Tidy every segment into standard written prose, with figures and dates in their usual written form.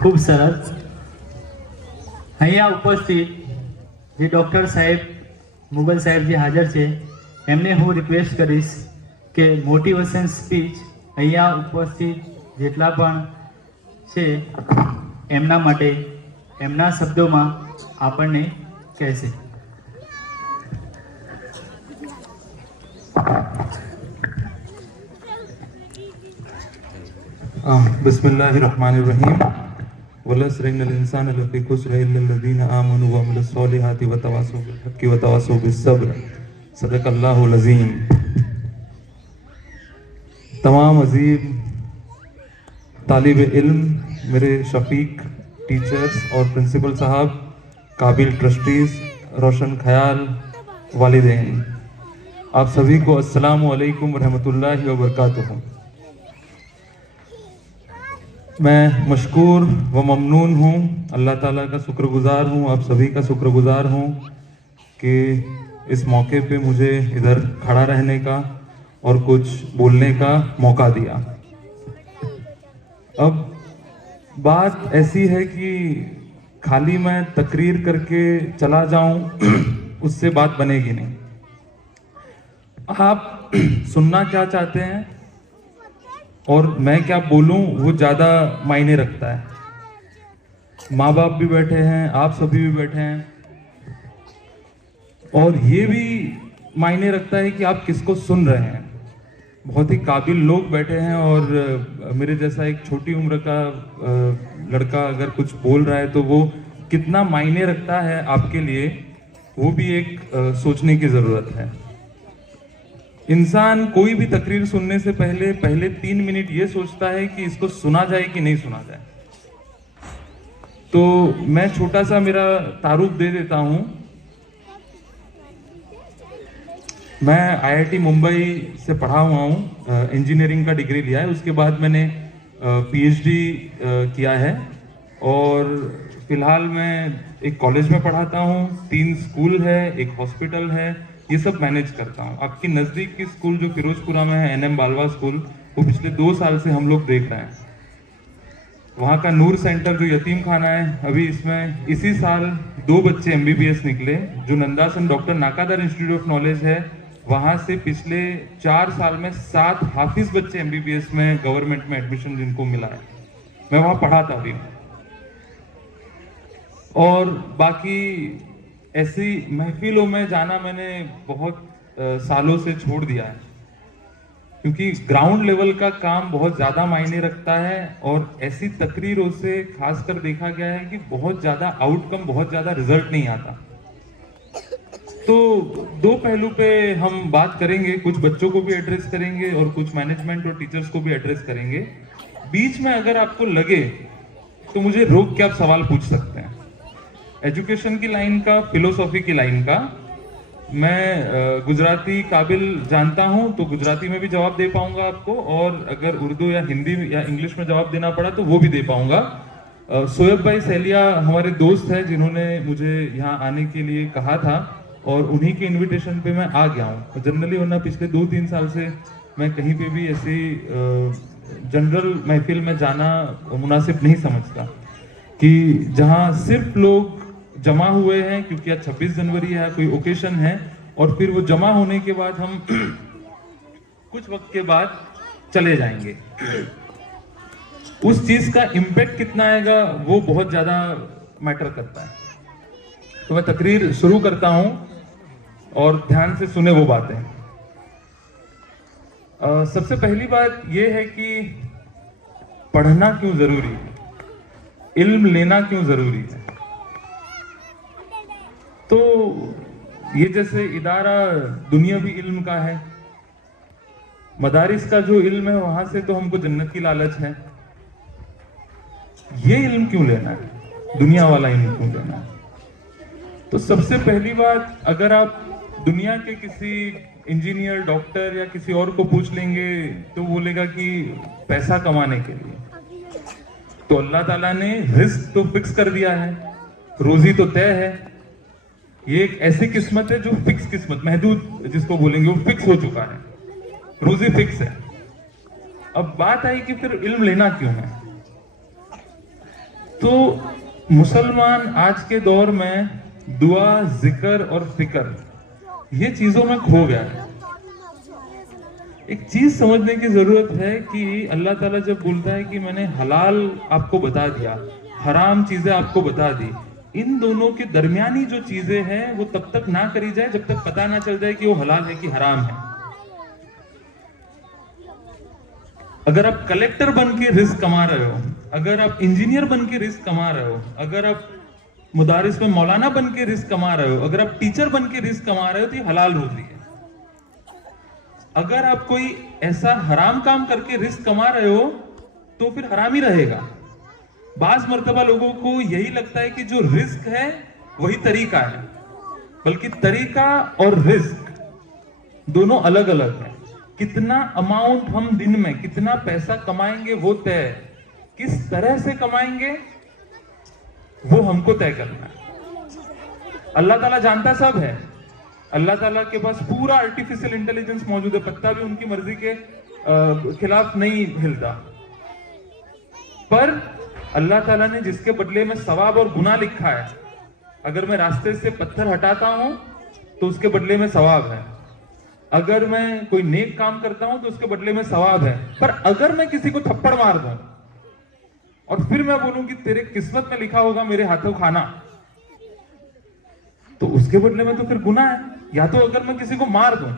ખૂબ સરસ. અહીંયા ઉપસ્થિત જે ડૉક્ટર સાહેબ મુગલ સાહેબ જે હાજર છે એમને હું રિક્વેસ્ટ કરીશ કે મોટિવેશન સ્પીચ અહીંયા ઉપસ્થિત જેટલા પણ છે એમના માટે એમના શબ્દોમાં આપણને કહેશે. बिस्मिल्लाहिर्रहमानिर्रहीम वलस्र इन्नल इंसान लफी खुस्र इल्ला लल्लज़ीना आमनु व अमिलुस सॉलिहाति व तवासौ बिल हक़्क़ि व तवासौ बिस सब्र सदक़ल्लाहुल अज़ीम. तमाम अजीब तालिब इल्म, मेरे शफीक टीचर्स और प्रिंसिपल साहब, काबिल ट्रस्टीज़, रोशन ख्याल वालिदैन, आप सभी को अस्सलामु अलैकुम रहमतुल्लाहि व बरकातुहू. मैं मशकूर व ममनून हूँ, अल्लाह ताला का शुक्रगुजार हूँ, आप सभी का शुक्रगुजार हूँ कि इस मौके पे मुझे इधर खड़ा रहने का और कुछ बोलने का मौका दिया. अब बात ऐसी है कि खाली मैं तकरीर करके चला जाऊं उससे बात बनेगी नहीं. आप सुनना क्या चाहते हैं और मैं क्या बोलूं वो ज़्यादा मायने रखता है. माँ बाप भी बैठे हैं, आप सभी भी बैठे हैं, और ये भी मायने रखता है कि आप किसको सुन रहे हैं. बहुत ही काबिल लोग बैठे हैं और मेरे जैसा एक छोटी उम्र का लड़का अगर कुछ बोल रहा है तो वो कितना मायने रखता है आपके लिए, वो भी एक सोचने की ज़रूरत है. इंसान कोई भी तकरीर सुनने से पहले 3 मिनट ये सोचता है कि इसको सुना जाए कि नहीं सुना जाए. तो मैं छोटा सा मेरा तारुफ दे देता हूँ. मैं आईआईटी मुंबई से पढ़ा हुआ हूँ, इंजीनियरिंग का डिग्री लिया है. उसके बाद मैंने पीएचडी किया है और फिलहाल मैं एक कॉलेज में पढ़ाता हूँ. 3 स्कूल है, एक हॉस्पिटल है, ये सब मैनेज करता हूँ. आपकी नज़दीक की स्कूल जो फिरोजपुरा में है, एनएम बालवा स्कूल, वो पिछले 2 साल से हम लोग देख रहे हैं. वहाँ का नूर सेंटर जो यतीम खाना है, अभी इसमें इसी साल 2 बच्चे एमबीबीएस निकले. जो नंदासन डॉक्टर नाकादर इंस्टीट्यूट ऑफ नॉलेज है, वहाँ से पिछले 4 साल में 7 हाफिज बच्चे एमबीबीएस में गवर्नमेंट में एडमिशन जिनको मिला है. मैं वहाँ पढ़ाता भी हूँ. और बाकी ऐसी महफिलों में जाना मैंने बहुत सालों से छोड़ दिया है, क्योंकि ग्राउंड लेवल का काम बहुत ज़्यादा मायने रखता है और ऐसी तकरीरों से खासकर देखा गया है कि बहुत ज़्यादा आउटकम, बहुत ज़्यादा रिजल्ट नहीं आता. तो 2 पहलू पे हम बात करेंगे, कुछ बच्चों को भी एड्रेस करेंगे और कुछ मैनेजमेंट और टीचर्स को भी एड्रेस करेंगे. बीच में अगर आपको लगे तो मुझे रोक के आप सवाल पूछ सकते हैं. एजुकेशन की लाइन का, फिलोसॉफी की लाइन का, मैं गुजराती काबिल जानता हूं तो गुजराती में भी जवाब दे पाऊंगा आपको, और अगर उर्दू या हिंदी या इंग्लिश में जवाब देना पड़ा तो वो भी दे पाऊंगा. सोएब भाई सैलिया हमारे दोस्त हैं जिन्होंने मुझे यहाँ आने के लिए कहा था और उन्हीं के इनविटेशन पे मैं आ गया हूँ. जनरली वरना पिछले 2-3 साल से मैं कहीं पे भी ऐसी जनरल महफिल में जाना मुनासिब नहीं समझता कि जहाँ सिर्फ लोग जमा हुए हैं क्योंकि आज 26 जनवरी है, कोई ओकेशन है, और फिर वो जमा होने के बाद हम कुछ वक्त के बाद चले जाएंगे. उस चीज का इम्पैक्ट कितना आएगा वो बहुत ज्यादा मैटर करता है. तो मैं तकरीर शुरू करता हूं और ध्यान से सुने वो बातें. सबसे पहली बात यह है कि पढ़ना क्यों जरूरी है, इल्म लेना क्यों जरूरी है. तो ये जैसे इदारा दुनियावी इल्म का है, मदारिस का जो इल्म है वहां से तो हमको जन्नत की लालच है. ये इल्म क्यों लेना है, दुनिया वाला इल्म क्यों लेना है. तो सबसे पहली बात, अगर आप दुनिया के किसी इंजीनियर, डॉक्टर या किसी और को पूछ लेंगे तो बोलेगा कि पैसा कमाने के लिए. तो अल्लाह ताला ने रिस्क तो फिक्स कर दिया है, रोजी तो तय है. ये एक ऐसी किस्मत है जो फिक्स किस्मत, महदूद जिसको बोलेंगे, वो फिक्स हो चुका है, रोजी फिक्स है. अब बात आई कि फिर इल्म लेना क्यों है. तो मुसलमान आज के दौर में दुआ, जिक्र और फिक्र, ये चीजों में खो गया है। एक चीज समझने की जरूरत है कि अल्लाह ताला जब बोलता है कि मैंने हलाल आपको बता दिया, हराम चीजें आपको बता दी, इन दोनों के दरमियानी जो चीजें हैं वो तब तक ना करी जाए जब तक पता ना चल जाए कि वो हलाल है कि हराम है। अगर आप कलेक्टर बन के रिस्क कमा रहे हो, अगर आप इंजीनियर बन के रिस्क कमा रहे हो, अगर आप मुदारिस में मौलाना बन के रिस्क कमा रहे हो, अगर आप टीचर बन के रिस्क कमा रहे हो, तो ये हलाल रोजी है। अगर आप कोई ऐसा हराम काम करके रिस्क कमा रहे हो तो फिर हराम ही रहेगा। बाज मर्तबा लोगों को यही लगता है कि जो रिस्क है वही तरीका है, बल्कि तरीका और रिस्क दोनों अलग अलग है। कितना अमाउंट हम दिन में कितना पैसा कमाएंगे वो तय है, किस तरह से कमाएंगे वो हमको तय करना है। अल्लाह ताला जानता सब है, अल्लाह ताला के पास पूरा आर्टिफिशियल इंटेलिजेंस मौजूद है, पत्ता भी उनकी मर्जी के खिलाफ नहीं हिलता। पर अल्लाह ताला ने जिसके बदले में सवाब और गुनाह लिखा है, अगर मैं रास्ते से पत्थर हटाता हूं तो उसके बदले में सवाब है, अगर मैं कोई नेक काम करता हूं तो उसके बदले में सवाब है। पर अगर मैं किसी को थप्पड़ मार दूं और फिर मैं बोलूं कि तेरे किस्मत में लिखा होगा मेरे हाथों खाना, तो उसके बदले में तो फिर गुनाह है। या तो अगर मैं किसी को मार दूं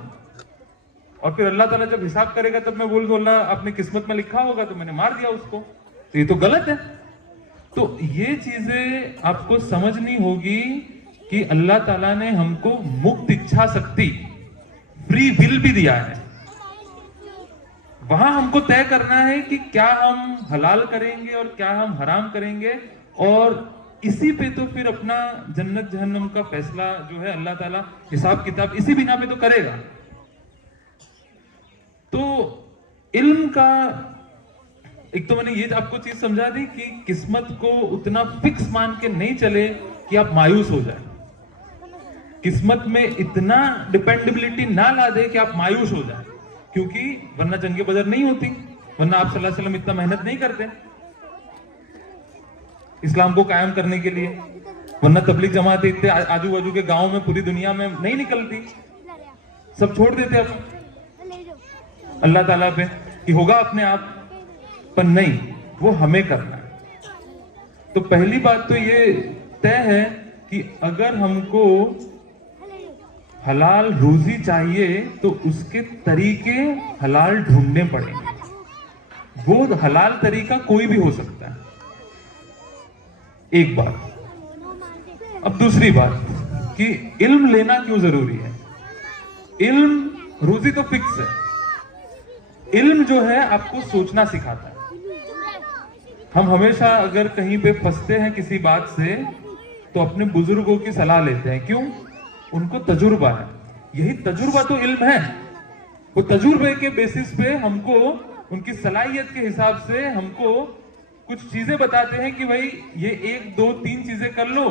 और फिर अल्लाह ताला जब हिसाब करेगा तब मैं बोल दूं अल्लाह आपने किस्मत में लिखा होगा तो मैंने मार दिया उसको, तो ये तो गलत है। तो ये चीजें आपको समझनी होगी कि अल्लाह ताला ने हमको मुक्त इच्छा शक्ति, फ्री विल भी दिया है। वहां हमको तय करना है कि क्या हम हलाल करेंगे और क्या हम हराम करेंगे, और इसी पे तो फिर अपना जन्नत जहन्नम का फैसला जो है अल्लाह ताला हिसाब किताब इसी बिना पे तो करेगा। तो इल्म का एक तो मैंने ये आपको चीज समझा दी कि किस्मत को उतना फिक्स मान के नहीं चले कि आप मायूस हो जाए, किस्मत में इतना डिपेंडेबिलिटी ना ला दे कि आप मायूस हो जाए, क्योंकि वरना जंगे बदर नहीं होती, वरना आप सल्लल्लाहु अलैहि वसल्लम इतना मेहनत नहीं करते इस्लाम को कायम करने के लिए, वरना तबलीग जमाते इतने आजू बाजू के गांव में पूरी दुनिया में नहीं निकलती, सब छोड़ देते आप अल्लाह ताला पे कि होगा अपने आप, पर नहीं, वो हमें करना है। तो पहली बात तो ये तय है कि अगर हमको हलाल रोजी चाहिए तो उसके तरीके हलाल ढूंढने पड़ेंगे। वो हलाल तरीका कोई भी हो सकता है, एक बात। अब दूसरी बात कि इल्म लेना क्यों जरूरी है। इल्म, रोजी तो फिक्स है, इल्म जो है आपको सोचना सिखाता है। हम हमेशा अगर कहीं पे फंसते हैं किसी बात से तो अपने बुजुर्गों की सलाह लेते हैं, क्यों? उनको तजुर्बा है, यही तजुर्बा तो इल्म है। वो तजुर्बे के बेसिस पे हमको उनकी सलाहियत के हिसाब से हमको कुछ चीजें बताते हैं कि भाई ये 1 2 3 चीजें कर लो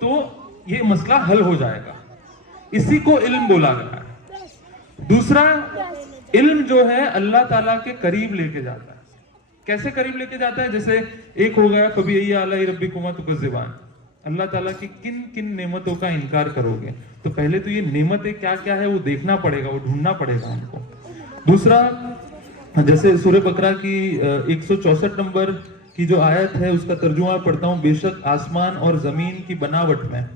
तो ये मसला हल हो जाएगा। इसी को इल्म बोला गया है। दूसरा, इल्म जो है अल्लाह ताला के करीब लेके जाता है। कैसे करीब लेके जाता है? जैसे एक हो गया फबी अला रब्बिकुमा तुकज़्ज़िबान, अल्लाह ताला की किन किन नेमतों का इनकार करोगे, तो पहले तो ये नेमतें क्या क्या है वो देखना पड़ेगा, वो ढूंढना पड़ेगा हमको। दूसरा, जैसे सूरह बकरा की 164 नंबर की जो आयत है उसका तर्जुमा पढ़ता हूँ, बेशक आसमान और जमीन की बनावट में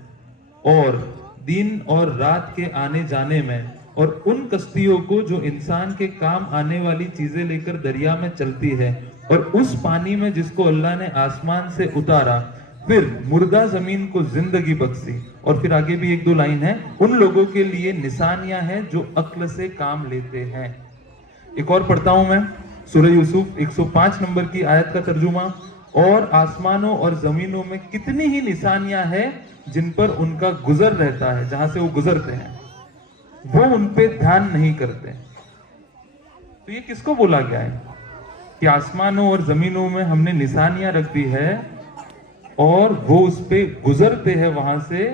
और दिन और रात के आने जाने में और उन कश्तियों को जो इंसान के काम आने वाली चीजें लेकर दरिया में चलती है और उस पानी में जिसको अल्लाह ने आसमान से उतारा, फिर मुर्दा जमीन को जिंदगी बख्शी, और फिर आगे भी 1 2 लाइन है, उन लोगों के लिए निशानियां हैं जो अक्ल से काम लेते हैं। एक और पढ़ता हूं मैं, सूरह यूसुफ 105 नंबर की आयत का तर्जुमा, और आसमानों और जमीनों में कितनी ही निशानियां हैं जिन पर उनका गुजर रहता है, जहां से वो गुजरते हैं वो उन पे ध्यान नहीं करते। तो ये किसको बोला गया है कि आसमानों और जमीनों में हमने निशानियां रख दी है और वो उस पे गुजरते हैं, वहां से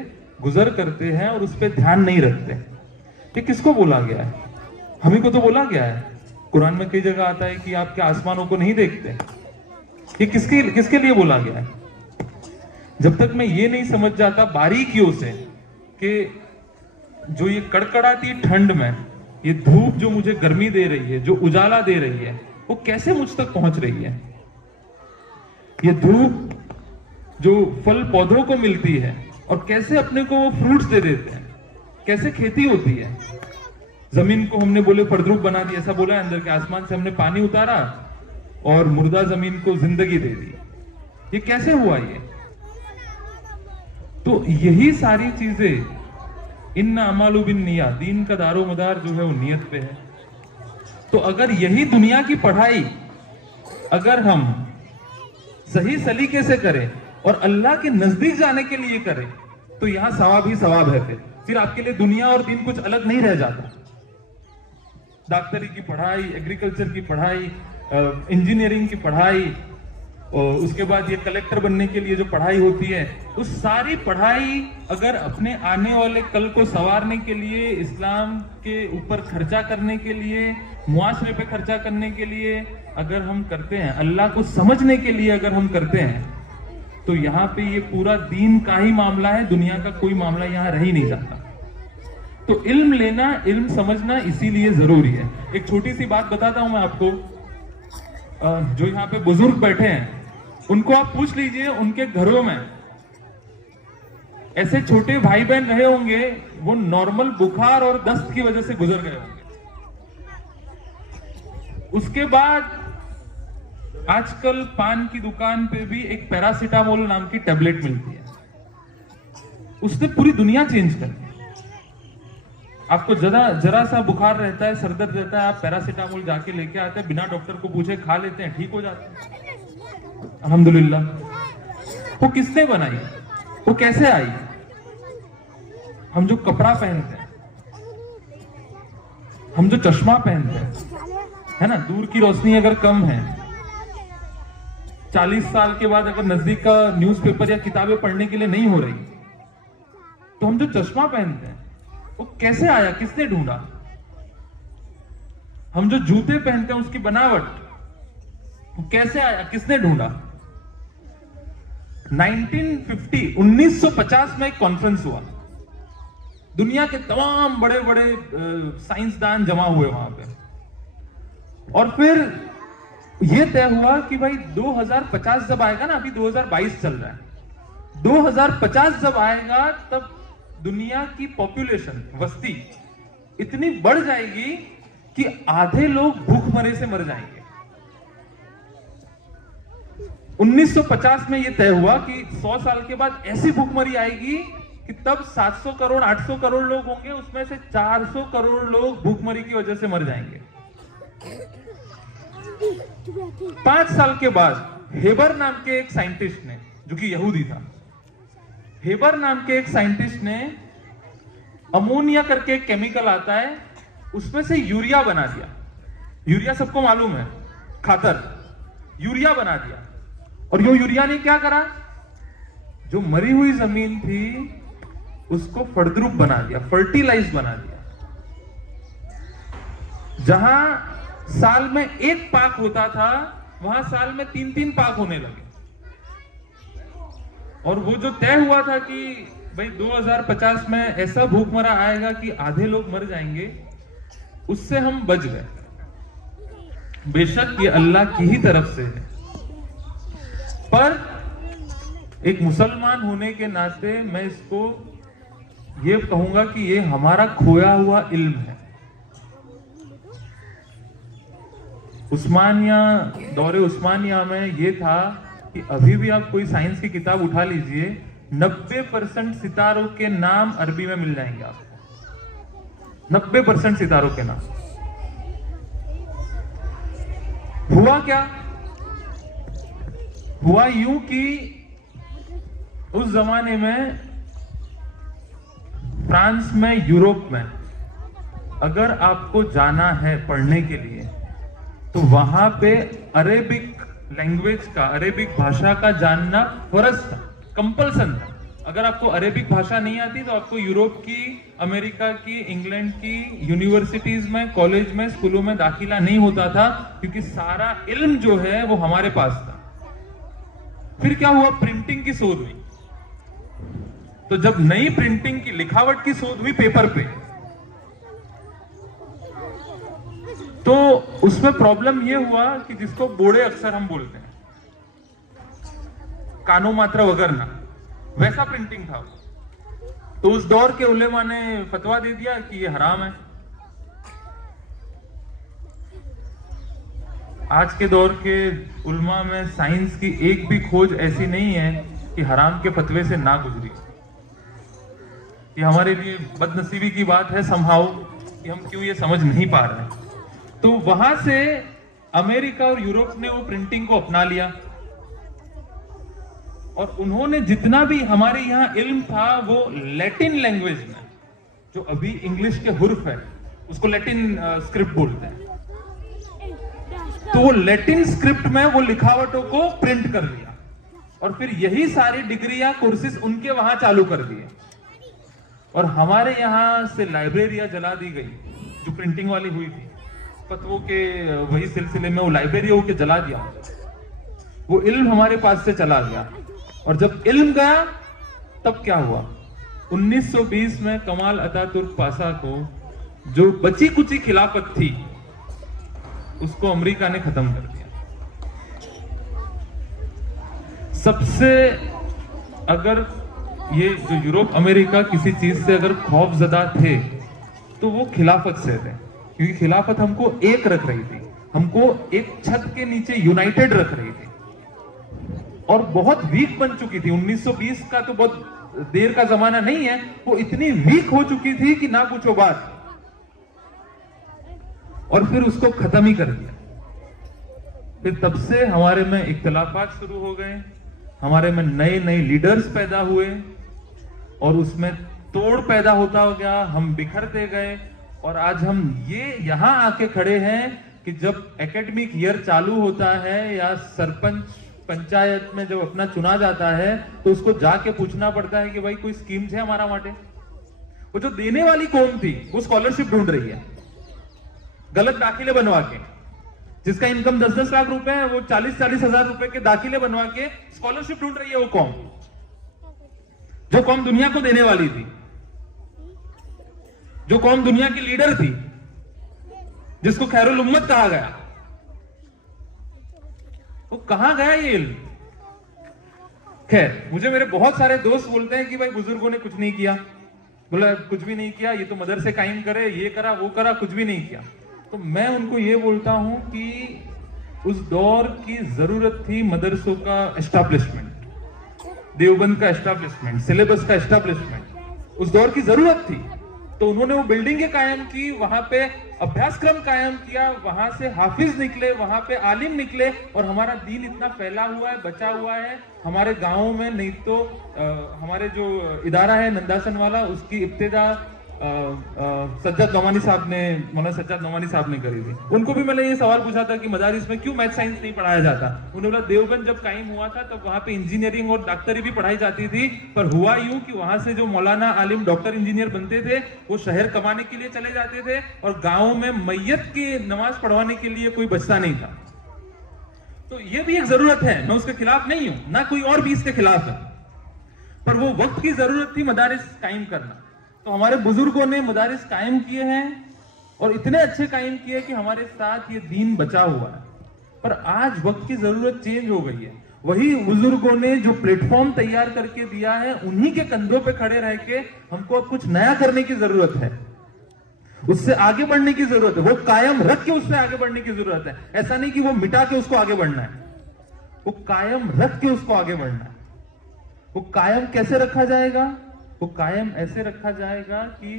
गुजर करते हैं और उस पे ध्यान नहीं रखते। ये किसको बोला गया है? हमें को तो बोला गया है। कुरान में कई जगह आता है कि आप क्या आसमानों को नहीं देखते? ये किसके किसके लिए बोला गया है? जब तक मैं ये नहीं समझ जाता बारीकियों से कि जो ये कड़कड़ाती ठंड में ये धूप जो मुझे गर्मी दे रही है, जो उजाला दे रही है, वो कैसे मुझ तक पहुंच रही है। ये धूप जो फल पौधों को मिलती है और कैसे अपने को वो फ्रूट्स दे देते हैं, कैसे खेती होती है। जमीन को हमने बोले फलद्रुप बना दी, ऐसा बोला है अंदर के आसमान से हमने पानी उतारा और मुर्दा जमीन को जिंदगी दे दी। ये कैसे हुआ ये? तो यही सारी चीजें इन अमालु बिन निया, दीन का दारो मदार जो है वो नियत पे है। तो अगर यही दुनिया की पढ़ाई अगर हम सही सलीके से करें और अल्लाह के नजदीक जाने के लिए करें तो यहां सवाब ही सवाब है। फिर आपके लिए दुनिया और दीन कुछ अलग नहीं रह जाता। डॉक्टरी की पढ़ाई, एग्रीकल्चर की पढ़ाई, इंजीनियरिंग की पढ़ाई, और उसके बाद ये कलेक्टर बनने के लिए जो पढ़ाई होती है, उस सारी पढ़ाई अगर अपने आने वाले कल को संवारने के लिए, इस्लाम के ऊपर खर्चा करने के लिए, मुआशरे पे खर्चा करने के लिए अगर हम करते हैं, अल्लाह को समझने के लिए अगर हम करते हैं, तो यहाँ पे ये पूरा दीन का ही मामला है, दुनिया का कोई मामला यहाँ रह ही नहीं जाता। तो इल्म लेना, इल्म समझना इसीलिए जरूरी है। एक छोटी सी बात बताता हूं मैं आपको। जो यहाँ पे बुजुर्ग बैठे हैं उनको आप पूछ लीजिए, उनके घरों में ऐसे छोटे भाई बहन रहे होंगे, वो नॉर्मल बुखार और दस्त की वजह से गुजर गए होंगे। उसके बाद आजकल पान की दुकान पे भी एक पैरासीटामोल नाम की टैबलेट मिलती है, उसने पूरी दुनिया चेंज कर दी। आपको जरा सा बुखार रहता है, सरदर्द रहता है, आप पैरासीटामोल जाके लेके आते हैं, बिना डॉक्टर को पूछे खा लेते हैं, ठीक हो जाते हैं। अल्हम्दुलिल्लाह। वो किसने बनाई? वो कैसे आई? हम जो कपड़ा पहनते हैं, हम जो चश्मा पहनते हैं, है ना, दूर की रोशनी अगर कम है, 40 साल के बाद अगर नजदीक का न्यूज़पेपर या किताबें पढ़ने के लिए नहीं हो रही, तो हम जो चश्मा पहनते हैं वो कैसे आया, किसने ढूंढा? हम जो जूते पहनते हैं उसकी बनावट वो कैसे आया, किसने ढूंढा? 1950 में एक कॉन्फ्रेंस हुआ, दुनिया के तमाम बड़े बड़े साइंसदान जमा हुए वहां पे, और फिर यह तय हुआ कि भाई 2050 जब आएगा ना, अभी 2022 चल रहा है, 2050 जब आएगा तब दुनिया की पॉपुलेशन, वस्ती इतनी बढ़ जाएगी कि आधे लोग भूखमरे से मर जाएंगे। 1950 में यह तय हुआ कि 100 साल के बाद ऐसी भूखमरी आएगी कि तब 700 करोड़ 800 करोड़ लोग होंगे, उसमें से 400 करोड़ लोग भूखमरी की वजह से मर जाएंगे। 5 साल के बाद हेबर नाम के एक साइंटिस्ट ने, जो कि यहूदी था, हेबर नाम के एक साइंटिस्ट ने अमोनिया करके एक केमिकल आता है, उसमें से यूरिया बना दिया। यूरिया सबको मालूम है, खातर, यूरिया बना दिया। और यो यूरिया ने क्या करा? जो मरी हुई जमीन थी उसको फलद्रुप बना दिया, फर्टिलाइज बना दिया। जहां साल में 1 पाक होता था, वहां साल में 3-3 पाक होने लगे। और वो जो तय हुआ था कि भाई 2050 में ऐसा भूखमरा आएगा कि आधे लोग मर जाएंगे, उससे हम बच गए। बेशक ये अल्लाह की ही तरफ से है, पर एक मुसलमान होने के नाते मैं इसको ये कहूंगा कि ये हमारा खोया हुआ इल्म है। उस्मानिया, दौरे उस्मानिया में ये था कि अभी भी आप कोई साइंस की किताब उठा लीजिए, 90% सितारों के नाम अरबी में मिल जाएंगे आपको, 90% सितारों के नाम। हुआ क्या? हुआ यूं कि उस जमाने में फ्रांस में, यूरोप में अगर आपको जाना है पढ़ने के लिए, तो वहां पे अरेबिक लैंग्वेज का, अरेबिक भाषा का जानना फर्ज था, कंपल्सन था। अगर आपको अरेबिक भाषा नहीं आती तो आपको यूरोप की, अमेरिका की, इंग्लैंड की यूनिवर्सिटीज में, कॉलेज में, स्कूलों में दाखिला नहीं होता था, क्योंकि सारा इल्म जो है वो हमारे पास था। फिर क्या हुआ, प्रिंटिंग की शोध हुई। तो जब नई प्रिंटिंग की लिखावट की शोध हुई पेपर पे, तो उसमें प्रॉब्लम यह हुआ कि जिसको बोड़े अक्षर हम बोलते हैं, कानो मात्रा वगैरह, वैसा प्रिंटिंग था। तो उस दौर के उलेमा ने फतवा दे दिया कि ये हराम है। आज के दौर के उलमा में साइंस की एक भी खोज ऐसी नहीं है कि हराम के फतवे से ना गुजरी। ये हमारे लिए बदनसीबी की बात है समहाउ कि हम क्यों ये समझ नहीं पा रहे हैं। तो वहां से अमेरिका और यूरोप ने वो प्रिंटिंग को अपना लिया और उन्होंने जितना भी हमारे यहाँ इल्म था वो लैटिन लैंग्वेज में, जो अभी इंग्लिश के हुर्फ है उसको लैटिन स्क्रिप्ट बोलते हैं, तो वो लैटिन स्क्रिप्ट में वो लिखावटों को प्रिंट कर दिया और फिर यही सारी डिग्रियां कोर्सेज उनके वहां चालू कर दिए। और हमारे यहां से लाइब्रेरियां जला दी गई जो प्रिंटिंग वाली हुई थी, फतवों के वही सिलसिले में वो लाइब्रेरियों के जला दिया। वो इल्म हमारे पास से चला गया और जब इल्म गया तब क्या हुआ, 1920 में कमाल अतातुर्क पाशा को जो बची कुची खिलाफत थी उसको अमेरिका ने खत्म कर दिया। सबसे अगर ये जो यूरोप अमेरिका किसी चीज से अगर खौफजदा थे तो वो खिलाफत से थे, क्योंकि खिलाफत हमको एक रख रही थी, हमको एक छत के नीचे यूनाइटेड रख रही थी और बहुत वीक बन चुकी थी। 1920 का तो बहुत देर का जमाना नहीं है, वो इतनी वीक हो चुकी थी कि ना पूछो बात, और फिर उसको खत्म ही कर दिया। फिर तब से हमारे में इख्तिलाफात शुरू हो गए, हमारे में नए नए लीडर्स पैदा हुए और उसमें तोड़ पैदा होता गया, हम बिखरते गए और आज हम ये यहां आके खड़े हैं कि जब एकेडमिक ईयर चालू होता है या सरपंच पंचायत में जब अपना चुना जाता है तो उसको जाके पूछना पड़ता है कि भाई कोई स्कीम है हमारा माटे। वो जो देने वाली कौम थी वो स्कॉलरशिप ढूंढ रही है गलत दाखिले बनवा के, जिसका इनकम 10-10 लाख रुपए है वो 40-40 हजार रुपए के दाखिले बनवा के स्कॉलरशिप ढूंढ रही है। वो कौम, जो कौम दुनिया को देने वाली थी, जो कौम दुनिया की लीडर थी, जिसको खैरुल उम्मत कहा गया, वो कहां गया ये इल्म। खैर, मुझे मेरे बहुत सारे दोस्त बोलते हैं कि भाई बुजुर्गों ने कुछ नहीं किया, बोला कुछ भी नहीं किया, ये तो मदरसे कायम करे, ये करा वो करा, कुछ भी नहीं किया। तो मैं उनको ये बोलता हूं कि उस दौर की जरूरत थी मदरसों का एस्टैब्लिशमेंट, देवबंद का एस्टैब्लिशमेंट, सिलेबस का एस्टैब्लिशमेंट, उस दौर की जरूरत थी। तो उन्होंने वो बिल्डिंगें कायम की, वहां पे अभ्यासक्रम कायम किया, वहां से हाफिज निकले, वहां पे आलिम निकले और हमारा दीन इतना फैला हुआ है, बचा हुआ है हमारे गांवों में। नहीं तो हमारे जो इदारा है नंदासन वाला, उसकी इब्तिदा सज्जाद नोमानी साहब ने, मौलाना सज्जाद नोमानी साहब ने करी थी। उनको भी मैंने ये सवाल पूछा था कि मदारिस में क्यों मैथ साइंस नहीं पढ़ाया जाता। उन्होंने बोला देवबंद जब कायम हुआ था तब वहां पे इंजीनियरिंग और डॉक्टरी भी पढ़ाई जाती थी, पर हुआ यूं कि वहां से जो मौलाना आलिम डॉक्टर इंजीनियर बनते थे वो शहर कमाने के लिए चले जाते थे और गाँव में मैयत की नमाज पढ़वाने के लिए कोई बचता नहीं था। तो ये भी एक जरूरत है, मैं उसके खिलाफ नहीं हूं, ना कोई और भी इसके खिलाफ है, पर वो वक्त की जरूरत थी मदारिस कायम करना। तो हमारे बुजुर्गों ने मदारिस कायम किए हैं और इतने अच्छे कायम किए कि हमारे साथ ये दीन बचा हुआ है। पर आज वक्त की जरूरत चेंज हो गई है। वही बुजुर्गों ने जो प्लेटफॉर्म तैयार करके दिया है, उन्हीं के कंधों पे खड़े रह के हमको अब कुछ नया करने की जरूरत है, उससे आगे बढ़ने की जरूरत है, वो कायम रख के उससे आगे बढ़ने की जरूरत है। ऐसा नहीं कि वो मिटा के उसको आगे बढ़ना है, वो कायम रख के उसको आगे बढ़ना है। वो कायम कैसे रखा जाएगा? वो कायम ऐसे रखा जाएगा कि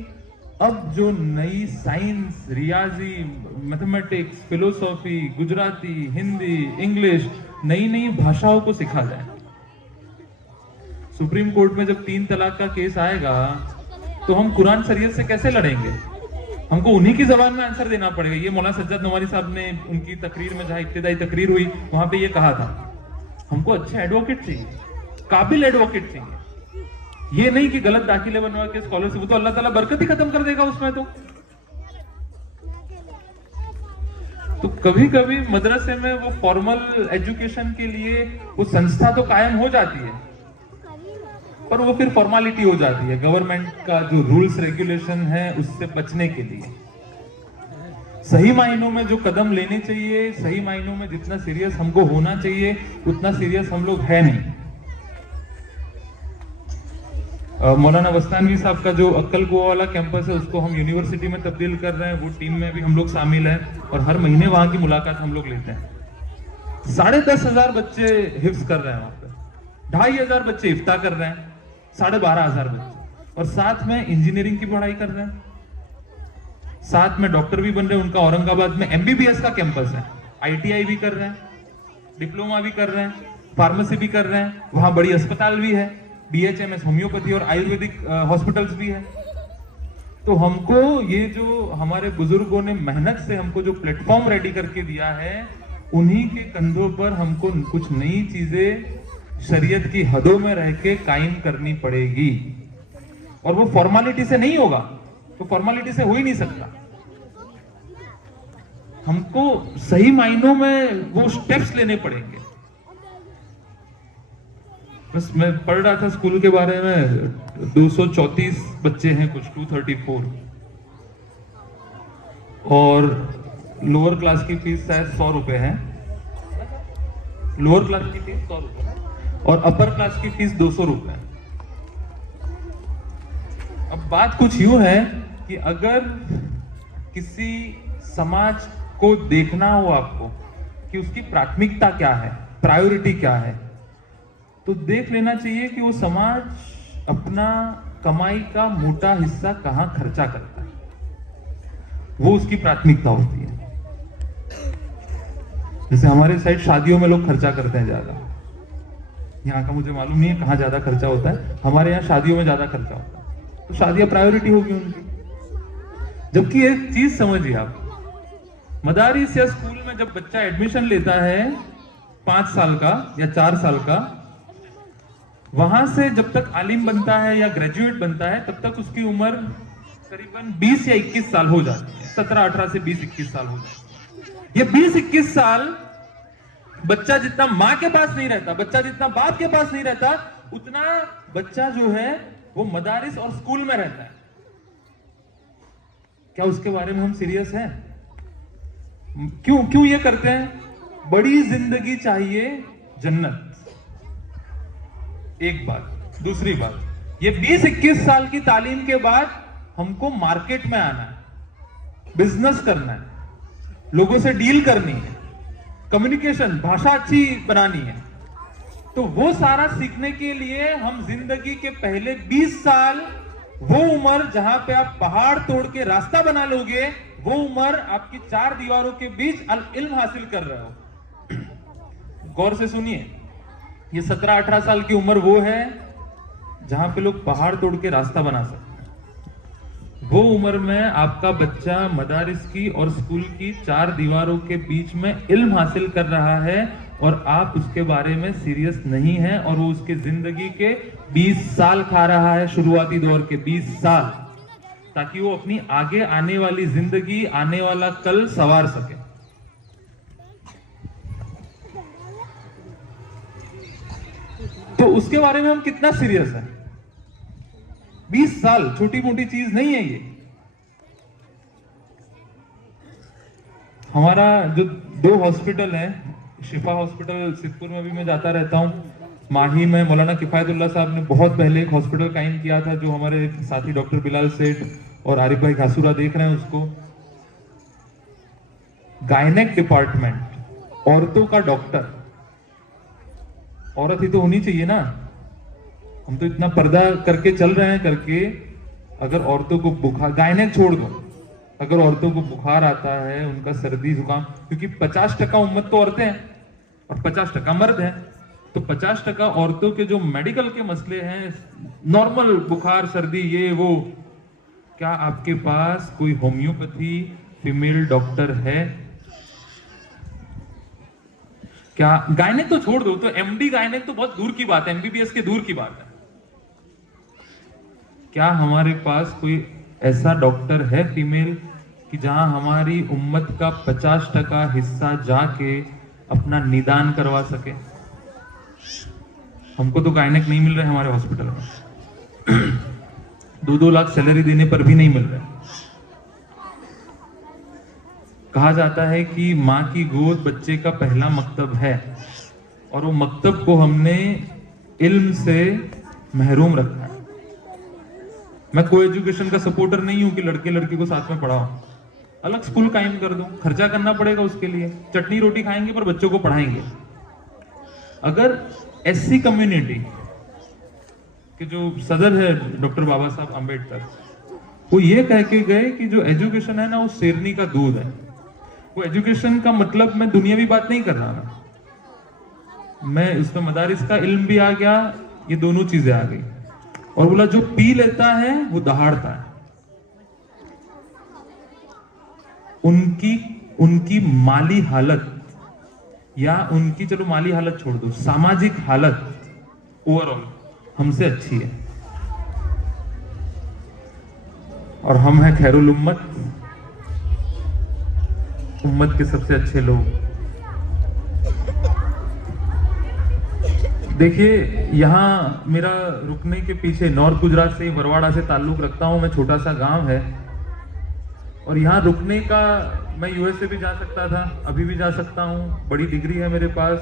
अब जो नई साइंस, रियाजी, mathematics, philosophy, Gujarati, Hindi, English, नई नई भाषाओं को सिखा जाए। सुप्रीम कोर्ट में जब 3 तलाक का केस आएगा तो हम कुरान शरीयत से कैसे लड़ेंगे? हमको उन्हीं की जबान में आंसर देना पड़ेगा। ये मौलाना सज्जाद नोमानी साहब ने उनकी तकरीर में, जहां इब्तिदाई तकरीर हुई, वहां पे ये कहा था, हमको अच्छे एडवोकेट चाहिए, काबिल एडवोकेट चाहिए। ये नहीं कि गलत दाखिले बनवा के स्कॉलरशिप, तो अल्लाह ताला बरकत ही खत्म कर देगा उसमें। तो कभी कभी मदरसे में वो फॉर्मल एजुकेशन के लिए वो संस्था तो कायम हो जाती है, पर वो फिर फॉर्मेलिटी हो जाती है गवर्नमेंट का जो रूल्स रेगुलेशन है उससे बचने के लिए। सही मायनों में जो कदम लेने चाहिए, सही मायनों में जितना सीरियस हमको होना चाहिए उतना सीरियस हम लोग है नहीं। मौलाना वस्तानवी साहब का जो अक्कल कुआ वाला कैंपस है उसको हम यूनिवर्सिटी में तब्दील कर रहे हैं, वो टीम में भी हम लोग शामिल हैं और हर महीने वहां की मुलाकात हम लोग लेते हैं। 10,500 बच्चे हिफ्ज कर रहे हैं वहां पे, 2,500 बच्चे इफ्ता कर रहे हैं, 12,500 बच्चे, और साथ में इंजीनियरिंग की पढ़ाई कर रहे हैं, साथ में डॉक्टर भी बन रहे हैं। उनका औरंगाबाद में MBBS का कैंपस है, ITI भी कर रहे हैं, डिप्लोमा भी कर रहे हैं, फार्मेसी भी कर रहे हैं, वहां बड़ी अस्पताल भी है, BHMS होम्योपैथी और आयुर्वेदिक हॉस्पिटल्स भी है। तो हमको ये जो हमारे बुजुर्गों ने मेहनत से हमको जो प्लेटफॉर्म रेडी करके दिया है, उन्हीं के कंधों पर हमको कुछ नई चीजें शरीयत की हदों में रह के कायम करनी पड़ेगी, और वो फॉर्मेलिटी से नहीं होगा, तो फॉर्मेलिटी से हो ही नहीं सकता। हमको सही मायनों में वो स्टेप्स लेने पड़ेंगे। बस मैं पढ़ रहा था स्कूल के बारे में, 234 बच्चे हैं कुछ, 234, और लोअर क्लास की फीस शायद 100 रुपए है, लोअर क्लास की फीस 100 रुपए और अपर क्लास की फीस 200 रुपए। अब बात कुछ यूं है कि अगर किसी समाज को देखना हो आपको कि उसकी प्राथमिकता क्या है, प्रायोरिटी क्या है, तो देख लेना चाहिए कि वो समाज अपना कमाई का मोटा हिस्सा कहां खर्चा करता है, वो उसकी प्राथमिकता होती है। जैसे हमारे साइड शादियों में लोग खर्चा करते हैं ज्यादा, यहाँ का मुझे मालूम नहीं है कहां ज्यादा खर्चा होता है, हमारे यहाँ शादियों में ज्यादा खर्चा होता है, तो शादियां प्रायोरिटी होगी उनकी। जबकि एक चीज समझिए आप, मदारिस या स्कूल में जब बच्चा एडमिशन लेता है 5 साल का या 4 साल का, वहां से जब तक आलिम बनता है या ग्रेजुएट बनता है, तब तक उसकी उम्र करीबन 20 या 21 साल हो जाती है, 17-18 से 20-21 साल हो जाती है। ये 20-21 साल बच्चा जितना माँ के पास नहीं रहता, बच्चा जितना बाप के पास नहीं रहता, उतना बच्चा जो है वो मदारिस और स्कूल में रहता है। क्या उसके बारे में हम सीरियस हैं? क्यों ये करते हैं? बड़ी जिंदगी चाहिए जन्नत, एक बात। दूसरी बात, ये 20-21 साल की तालीम के बाद हमको मार्केट में आना है, बिजनेस करना है, लोगों से डील करनी है, कम्युनिकेशन, भाषा अच्छी बनानी है। तो वो सारा सीखने के लिए हम जिंदगी के पहले 20 साल, वो उम्र जहां पे आप पहाड़ तोड़ के रास्ता बना लोगे, वो उम्र आपकी 4 दीवारों के बीच इल्म हासिल कर रहे हो। गौर से सुनिए, ये 17-18 साल की उम्र वो है जहां पे लोग पहाड़ तोड़ के रास्ता बना सकते हैं। वो उम्र में आपका बच्चा मदारिस की और स्कूल की 4 दीवारों के बीच में इल्म हासिल कर रहा है, और आप उसके बारे में सीरियस नहीं है, और वो उसके जिंदगी के 20 साल खा रहा है, शुरुआती दौर के 20 साल, ताकि वो अपनी आगे आने वाली जिंदगी, आने वाला कल संवार सके। तो उसके बारे में हम कितना सीरियस हैं? 20 साल छोटी मोटी चीज नहीं है ये। हमारा जो 2 हॉस्पिटल है, शिफा हॉस्पिटल सिद्धपुर में भी मैं जाता रहता हूं, माही में मौलाना किफायतुल्लाह साहब ने बहुत पहले एक हॉस्पिटल कायम किया था, जो हमारे साथी डॉक्टर बिलाल सेठ और आरिफ भाई घासुरा देख रहे हैं उसको। गायनेक डिपार्टमेंट, औरतों का डॉक्टर, औरत ही तो होनी चाहिए ना। हम तो इतना पर्दा करके चल रहे हैं करके, अगर औरतों को बुखार, गायनेक छोड़ दो, अगर औरतों को बुखार आता है, उनका सर्दी जुकाम, क्योंकि 50% उम्मत तो औरतें हैं और 50% मर्द हैं, तो 50% औरतों के जो मेडिकल के मसले हैं, नॉर्मल बुखार सर्दी ये वो, क्या आपके पास कोई होम्योपैथी फीमेल डॉक्टर है? क्या गायनेक तो छोड़ दो, तो MD गायनेक तो बहुत दूर की बात है, MBBS के दूर की बात है। क्या हमारे पास कोई ऐसा डॉक्टर है फीमेल कि जहां हमारी उम्मत का 50% हिस्सा जाके अपना निदान करवा सके। हमको तो गायनेक नहीं मिल रहे हमारे हॉस्पिटल में 2-2 लाख सैलरी देने पर भी नहीं मिल रहे। कहा जाता है कि माँ की गोद बच्चे का पहला मकतब है, और वो मकतब को हमने इल्म से महरूम रखा है। मैं को एजुकेशन का सपोर्टर नहीं हूं कि लड़के लड़की को साथ में पढ़ाओ, अलग स्कूल कायम कर दो, खर्चा करना पड़ेगा उसके लिए, चटनी रोटी खाएंगे पर बच्चों को पढ़ाएंगे। अगर एससी कम्युनिटी के जो सदर है डॉक्टर बाबा साहब अंबेडकर, वो ये कह के गए कि जो एजुकेशन है ना वो शेरनी का दूध है। वो एजुकेशन का मतलब मैं दुनियावी बात नहीं कर रहा ना, मैं उसमें मदारिस का इल्म भी आ गया, ये दोनों चीजें आ गई। और बोला जो पी लेता है वो दहाड़ता है। उनकी माली हालत, या उनकी चलो माली हालत छोड़ दो, सामाजिक हालत ओवरऑल हमसे अच्छी है। और हम हैं खैरुल उम्मत, उम्मत के सबसे अच्छे लोग। देखिए यहाँ मेरा रुकने के पीछे नॉर्थ गुजरात से, बरवाड़ा से ताल्लुक रखता हूँ मैं, छोटा सा गांव है। और यहाँ रुकने का, मैं यूएसए भी जा सकता था, अभी भी जा सकता हूँ, बड़ी डिग्री है मेरे पास।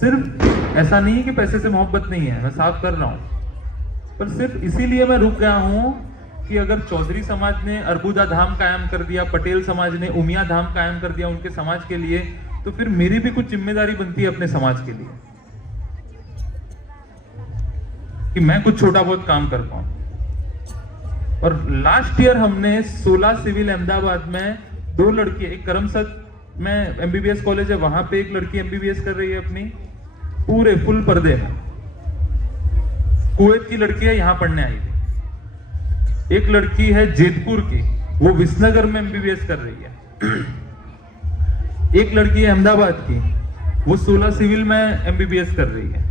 सिर्फ ऐसा नहीं है कि पैसे से मोहब्बत नहीं है, मैं साफ कर रहा हूँ, पर सिर्फ इसीलिए मैं रुक गया हूँ कि अगर चौधरी समाज ने अरबुदा धाम कायम कर दिया, पटेल समाज ने उमिया धाम कायम कर दिया उनके समाज के लिए, तो फिर मेरी भी कुछ जिम्मेदारी बनती है अपने समाज के लिए कि मैं कुछ छोटा बहुत काम कर पाऊं। और लास्ट ईयर हमने 16 सिविल अहमदाबाद में 2 लड़की, एक करमसद में एमबीबीएस कॉलेज है, वहां पे एक लड़की एमबीबीएस कर रही है अपनी पूरे फुल पर्दे में। कुवैत की लड़की है, यहां पढ़ने आई थी। एक लड़की है जेतपुर की, वो विसनगर में एमबीबीएस कर रही है। एक लड़की है अहमदाबाद की, वो 16 सिविल में एमबीबीएस कर रही है।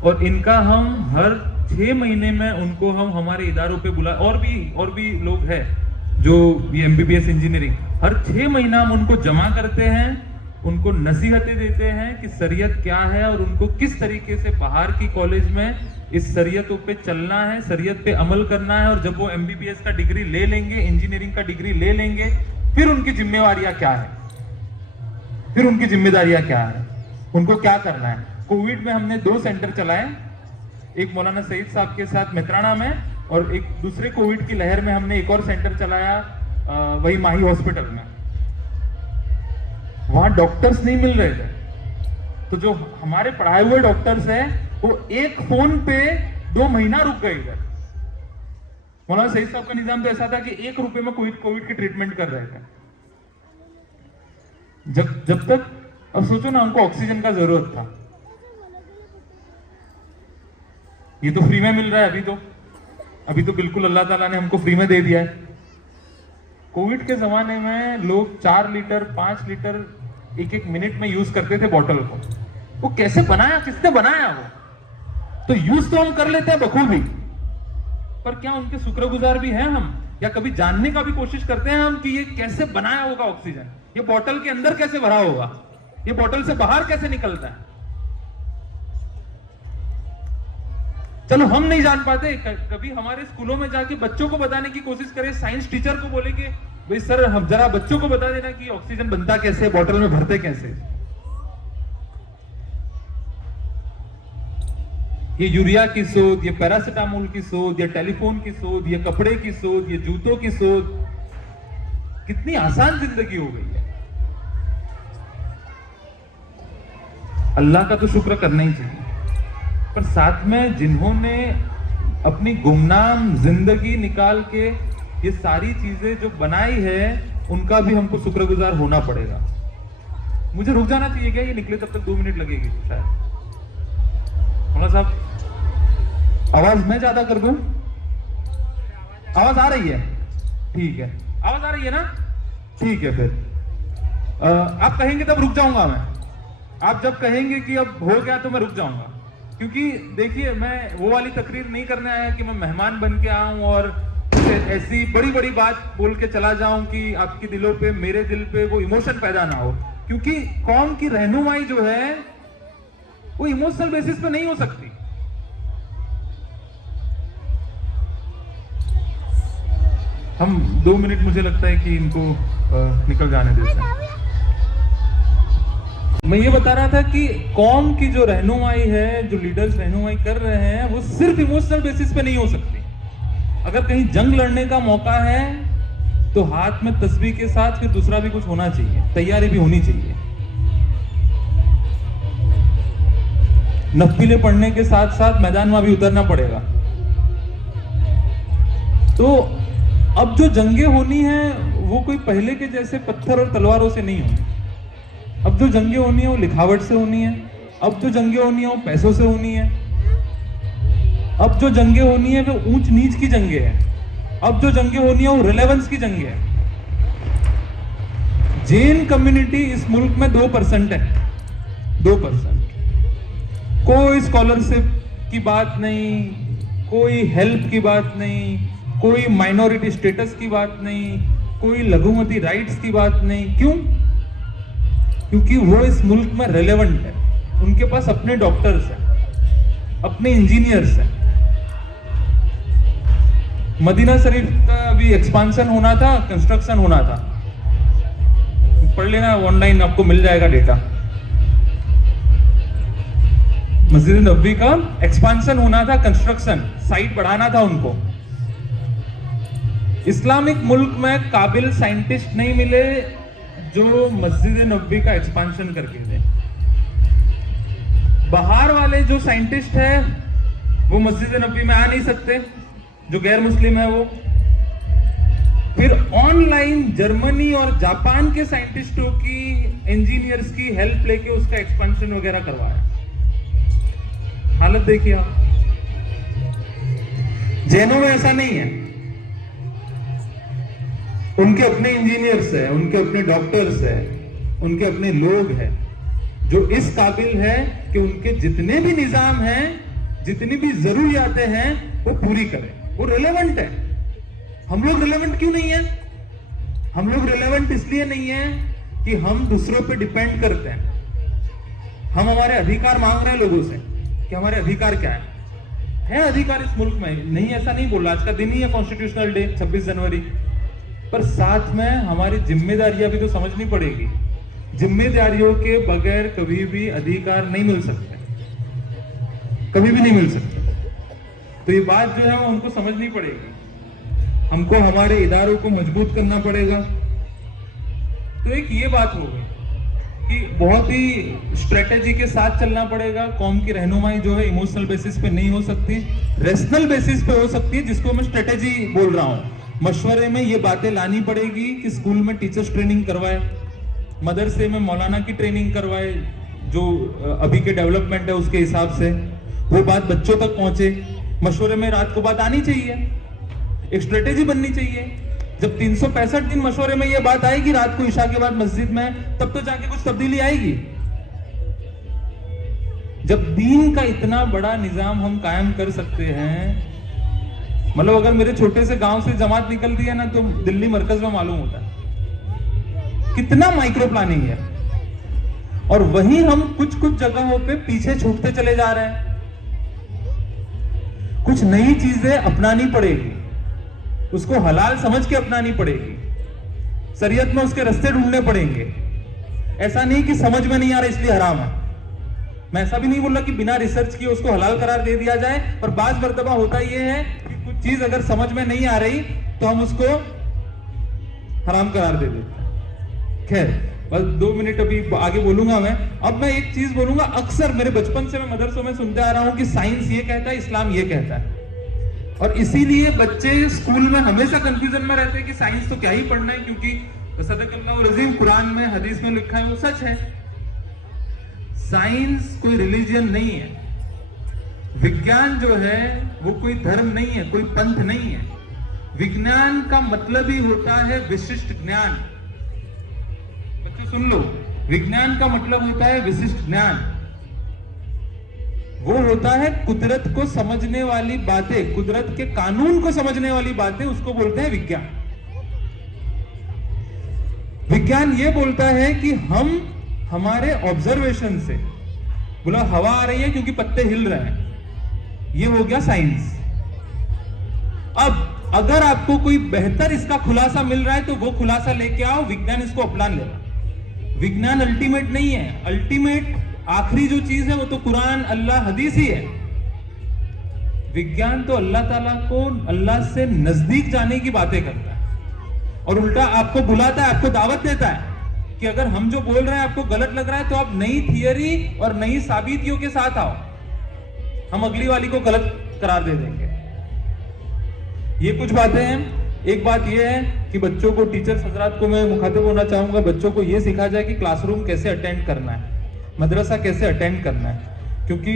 और इनका हम हर 6 महीने में उनको हम हमारे इदारों पे बुला, और भी लोग हैं जो ये एमबीबीएस इंजीनियरिंग, हर 6 महीना हम उनको जमा करते हैं, उनको नसीहतें देते हैं कि शरीयत क्या है और उनको किस तरीके से बाहर की कॉलेज में इस शरीयतों पे चलना है, शरीयत पे अमल करना है। और जब वो एमबीबीएस का डिग्री ले लेंगे, इंजीनियरिंग का डिग्री ले लेंगे, फिर उनकी जिम्मेवारियां क्या है, फिर उनकी जिम्मेदारियां क्या है, उनको क्या करना है। कोविड में हमने 2 सेंटर चलाए, एक मौलाना सईद साहब के साथ मेत्राणा में, और एक दूसरे कोविड की लहर में हमने एक और सेंटर चलाया वही माही हॉस्पिटल में। वहां डॉक्टर्स नहीं मिल रहे थे, तो जो हमारे पढ़ाए हुए डॉक्टर्स हैं वो एक फोन पे 2 महीना रुक गए इधर। मौलाना सईद साहब का निजाम तो ऐसा था कि 1 रुपए में कोविड की ट्रीटमेंट कर रहे थे। जब तक, अब सोचो ना, उनको ऑक्सीजन का जरूरत था, ये तो फ्री में मिल रहा है। अभी तो बिल्कुल अल्लाह ताला ने हमको फ्री में दे दिया है। कोविड के जमाने में लोग 4 लीटर 5 लीटर एक मिनट में यूज करते थे बॉटल को। वो कैसे बनाया, किसने बनाया? वो तो यूज तो हम कर लेते हैं बखूबी, पर क्या उनके शुक्रगुजार भी हैं हम? या कभी जानने का भी कोशिश करते हैं हम कि ये कैसे बनाया होगा ऑक्सीजन, ये बॉटल के अंदर कैसे भरा होगा, ये बॉटल से बाहर कैसे निकलता है? चलो हम नहीं जान पाते, कभी हमारे स्कूलों में जाके बच्चों को बताने की कोशिश करें, साइंस टीचर को बोले कि भाई सर हम जरा बच्चों को बता देना कि ऑक्सीजन बनता कैसे, बॉटल में भरते कैसे। ये यूरिया की शोध, ये पैरासिटामोल की शोध, ये टेलीफोन की शोध, ये कपड़े की शोध, ये जूतों की शोध, कितनी आसान जिंदगी हो गई है। अल्लाह का तो शुक्र करना ही चाहिए, पर साथ में जिन्होंने अपनी गुमनाम जिंदगी निकाल के ये सारी चीजें जो बनाई है, उनका भी हमको शुक्रगुजार होना पड़ेगा। मुझे रुक जाना चाहिए क्या? ये निकले तब तक 2 मिनट लगेगी शायद। मौलाना साहब आवाज मैं ज्यादा कर दूं? आवाज आ रही है? ठीक है, आवाज आ रही है ना? ठीक है, फिर आप कहेंगे तब रुक जाऊंगा मैं। आप जब कहेंगे कि अब हो गया तो मैं रुक जाऊंगा, क्योंकि देखिए मैं वो वाली तकरीर नहीं करने आया कि मैं मेहमान बन के आऊं और ऐसी बड़ी बड़ी बात बोल के चला जाऊं कि आपके दिलों पे, मेरे दिल पे वो इमोशन पैदा ना हो, क्योंकि कौम की रहनुमाई जो है वो इमोशनल बेसिस पे नहीं हो सकती। हम 2 मिनट मुझे लगता है कि इनको निकल जाने देते हैं। मैं ये बता रहा था कि कौम की जो रहनुमाई है, जो लीडर्स रहनुमाई कर रहे हैं, वो सिर्फ इमोशनल बेसिस पे नहीं हो सकती। अगर कहीं जंग लड़ने का मौका है तो हाथ में तस्बीह के साथ फिर दूसरा भी कुछ होना चाहिए, तैयारी भी होनी चाहिए। नफीले पढ़ने के साथ साथ मैदान में भी उतरना पड़ेगा। तो अब जो जंगें होनी है वो कोई पहले के जैसे पत्थर और तलवारों से नहीं होनी। अब जो जंगें होनी है वो लिखावट से होनी है। अब जो जंगें होनी है वो पैसों से होनी है। अब जो जंगें होनी है वो ऊंच नीच की जंगें हैं। अब जो जंगें होनी है वो रिलेवेंस की जंगें हैं। जैन कम्युनिटी इस मुल्क में 2% है, 2%। कोई स्कॉलरशिप की बात नहीं, कोई हेल्प की बात नहीं, कोई माइनॉरिटी स्टेटस की बात नहीं, कोई लघुमती राइट्स की बात नहीं। क्यों? क्योंकि वो इस मुल्क में रेलेवेंट है। उनके पास अपने डॉक्टर्स हैं, अपने इंजीनियर्स हैं। मदीना शरीफ का अभी एक्सपांशन होना था, कंस्ट्रक्शन होना था, पढ़ लेना ऑनलाइन, आपको मिल जाएगा डेटा। मस्जिद नबवी का एक्सपांशन होना था, कंस्ट्रक्शन, साइट बढ़ाना था उनको। इस्लामिक मुल्क में काबिल साइंटिस्ट नहीं मिले जो मस्जिद नबवी का एक्सपांशन करके दे। बाहर वाले जो साइंटिस्ट है वो मस्जिद नबवी में आ नहीं सकते, जो गैर मुस्लिम है वो। फिर ऑनलाइन जर्मनी और जापान के साइंटिस्टों की, इंजीनियर्स की हेल्प लेके उसका एक्सपेंशन वगैरह करवाया। हालत देखिए आप। जैनों में ऐसा नहीं है। उनके अपने इंजीनियर्स हैं, उनके अपने डॉक्टर्स हैं, उनके अपने लोग हैं जो इस काबिल है कि उनके जितने भी निजाम हैं, जितनी भी जरूरियातें हैं वो पूरी करें। वो रिलेवेंट है। हम लोग रिलेवेंट क्यों नहीं है? हम लोग रिलेवेंट इसलिए नहीं है कि हम दूसरों पे डिपेंड करते हैं। हम हमारे अधिकार मांग रहे हैं लोगों से कि हमारे अधिकार क्या है अधिकार इस मुल्क में। नहीं, ऐसा नहीं बोल रहा। आज का दिन ही है कॉन्स्टिट्यूशनल डे, 26 जनवरी। पर साथ में हमारी जिम्मेदारियां भी तो समझनी पड़ेगी। जिम्मेदारियों के बगैर कभी भी अधिकार नहीं मिल सकते, कभी भी नहीं मिल सकते। तो ये बात जो है वो हमको समझनी पड़ेगी। हमको हमारे इदारों को मजबूत करना पड़ेगा। तो एक ये बात हो गई कि बहुत ही स्ट्रेटेजी के साथ चलना पड़ेगा। कौम की रहनुमाई जो है इमोशनल बेसिस पे नहीं हो सकती, रेशनल बेसिस पे हो सकती है, जिसको मैं स्ट्रेटेजी बोल रहा हूं। मशवरे में ये बातें लानी पड़ेगी कि स्कूल में टीचर्स ट्रेनिंग करवाए, मदरसे में मौलाना की ट्रेनिंग करवाए, जो अभी के डेवलपमेंट है उसके हिसाब से वो बात बच्चों तक पहुंचे। मशवरे में रात को बात आनी चाहिए, एक स्ट्रेटेजी बननी चाहिए। जब 365 दिन मशवरे में ये बात आएगी रात को ईशा के बाद मस्जिद में, तब तो जाके कुछ तब्दीली आएगी। जब दीन का इतना बड़ा निजाम हम कायम कर सकते हैं, मतलब अगर मेरे छोटे से गांव से जमात निकलती है ना तो दिल्ली मरकज में मालूम होता है कितना माइक्रो प्लानिंग है। और वहीं हम कुछ कुछ जगहों पे पीछे छूटते चले जा रहे हैं। कुछ नई चीजें अपनानी पड़ेगी, उसको हलाल समझ के अपनानी पड़ेगी, शरीयत में उसके रास्ते ढूंढने पड़ेंगे। ऐसा नहीं कि समझ में नहीं आ रहा इसलिए हराम है। मैं ऐसा भी नहीं बोल रहा कि बिना रिसर्च किए उसको हलाल करार दे दिया जाए, पर बाज मर्तबा होता यह है कि कुछ चीज अगर समझ में नहीं आ रही तो हम उसको हराम करार दे देते हैं। खैर, बस 2 मिनट अभी आगे बोलूंगा मैं। अब मैं एक चीज बोलूंगा, अक्सर मेरे बचपन से मैं मदरसों में सुनते आ रहा हूं कि साइंस ये कहता है, इस्लाम ये कहता है। और इसीलिए बच्चे स्कूल में हमेशा कंफ्यूजन में रहते हैं कि साइंस तो क्या ही पढ़ना है, क्योंकि सदक़ल्लाहु अज़ीम कुरान में, हदीस में लिखा है वो सच है। साइंस कोई रिलीजन नहीं है। विज्ञान जो है वो कोई धर्म नहीं है, कोई पंथ नहीं है। विज्ञान का मतलब ही होता है विशिष्ट ज्ञान। बच्चों सुन लो, विज्ञान का मतलब होता है विशिष्ट ज्ञान। वो होता है कुदरत को समझने वाली बातें, कुदरत के कानून को समझने वाली बातें, उसको बोलते हैं विज्ञान। विज्ञान ये बोलता है कि हम हमारे ऑब्जर्वेशन से, बोला हवा आ रही है क्योंकि पत्ते हिल रहे हैं, ये हो गया साइंस। अब अगर आपको कोई बेहतर इसका खुलासा मिल रहा है तो वो खुलासा लेके आओ, विज्ञान इसको अपना लेगा। विज्ञान अल्टीमेट नहीं है, अल्टीमेट आखिरी जो चीज है वो तो कुरान, अल्लाह, हदीस ही है। विज्ञान तो अल्लाह ताला को अल्लाह से नजदीक जाने की बातें करता है और उल्टा आपको बुलाता है, आपको दावत देता है कि अगर हम जो बोल रहे हैं आपको गलत लग रहा है तो आप नई थियरी और नई साबितियों के साथ आओ, हम अगली वाली को गलत करार दे देंगे। ये कुछ बातें हैं। एक बात यह है कि बच्चों को, टीचर्स हजरात को मैं मुखातिब होना चाहूंगा, बच्चों को यह सिखाया जाए कि क्लासरूम कैसे अटेंड करना है, मदरसा कैसे अटेंड करना है, क्योंकि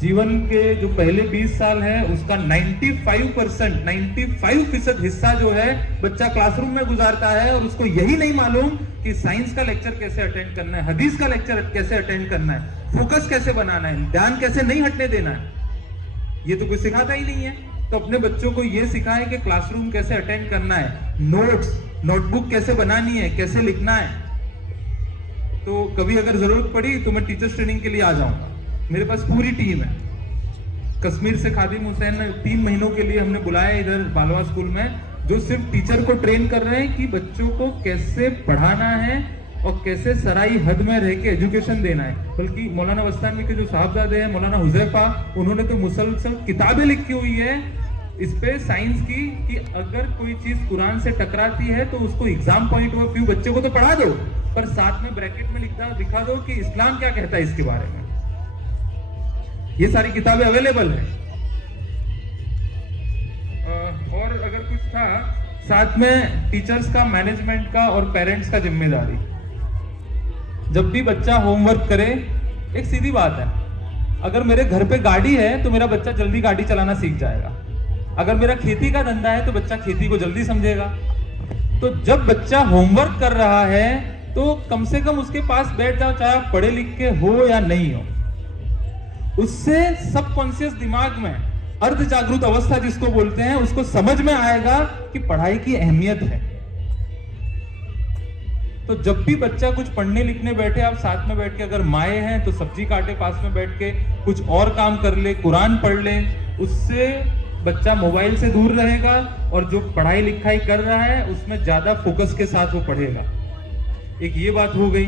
जीवन के जो पहले 20 साल है उसका 95% हिस्सा जो है बच्चा क्लासरूम में गुजारता है और उसको यही नहीं मालूम कि साइंस का लेक्चर कैसे अटेंड करना है, हदीस का लेक्चर कैसे अटेंड करना है, फोकस कैसे बनाना है, ध्यान कैसे नहीं हटने देना है, ये तो कोई सिखाता ही नहीं है। तो अपने बच्चों को यह सिखाएं कि क्लासरूम कैसे अटेंड करना है, नोट्स, नोटबुक कैसे बनानी है, कैसे लिखना है। तो कभी अगर जरूरत पड़ी तो मैं टीचर्स ट्रेनिंग के लिए आ जाऊंगा, मेरे पास पूरी टीम है। कश्मीर से खादिम हुसैन ने 3 महीनों के लिए हमने बुलाया इधर बालवा स्कूल में, जो सिर्फ टीचर को ट्रेन कर रहे हैं कि बच्चों को कैसे पढ़ाना है और कैसे सराई हद में रह के एजुकेशन देना है। बल्कि मौलाना वस्तानी के जो साहबजादे हैं, मौलाना हुजैफा, उन्होंने तो मुसलसल किताबें लिखी हुई है इस पे साइंस की, कि अगर कोई चीज कुरान से टकराती है तो उसको एग्जाम पॉइंट ऑफ व्यू बच्चे को तो पढ़ा दो, पर साथ में ब्रैकेट में दिखा दो कि इस्लाम क्या कहता है इसके बारे में। ये सारी किताबें अवेलेबल है। और अगर कुछ था साथ में, टीचर्स का, मैनेजमेंट का और पेरेंट्स का जिम्मेदारी। जब भी बच्चा होमवर्क करे, एक सीधी बात है, अगर मेरे घर पे गाड़ी है तो मेरा बच्चा जल्दी गाड़ी चलाना सीख जाएगा। अगर मेरा खेती का धंधा है तो बच्चा खेती को जल्दी समझेगा। तो जब बच्चा होमवर्क कर रहा है तो कम से कम उसके पास बैठ जाओ, चाहे आप पढ़े लिखे हो या नहीं हो, उससे सबकॉन्शियस दिमाग में अर्ध जागरूक अवस्था जिसको बोलते हैं, उसको समझ में आएगा कि पढ़ाई की अहमियत है। तो जब भी बच्चा कुछ पढ़ने लिखने बैठे, आप साथ में बैठ के, अगर माए हैं तो सब्जी काटे, पास में बैठ के कुछ और काम कर ले, कुरान पढ़ ले, उससे बच्चा मोबाइल से दूर रहेगा और जो पढ़ाई लिखाई कर रहा है उसमें ज्यादा फोकस के साथ वो पढ़ेगा। एक ये बात हो गई।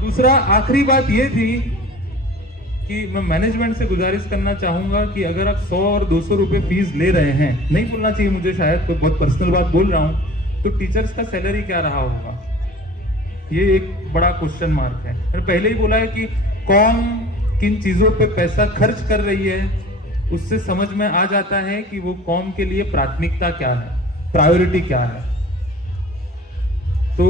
दूसरा, आखिरी बात ये थी कि मैं मैनेजमेंट से गुजारिश करना चाहूंगा कि अगर आप 100 और 200 रुपए फीस ले रहे हैं, नहीं बोलना चाहिए मुझे, शायद कोई बहुत पर्सनल बात बोल रहा हूं, तो टीचर्स का सैलरी क्या रहा होगा, ये एक बड़ा क्वेश्चन मार्क है। मैंने पहले ही बोला है कि कौन किन चीजों पे पैसा खर्च कर रही है, उससे समझ में आ जाता है कि वो कौम के लिए प्राथमिकता क्या है, प्रायोरिटी क्या है। तो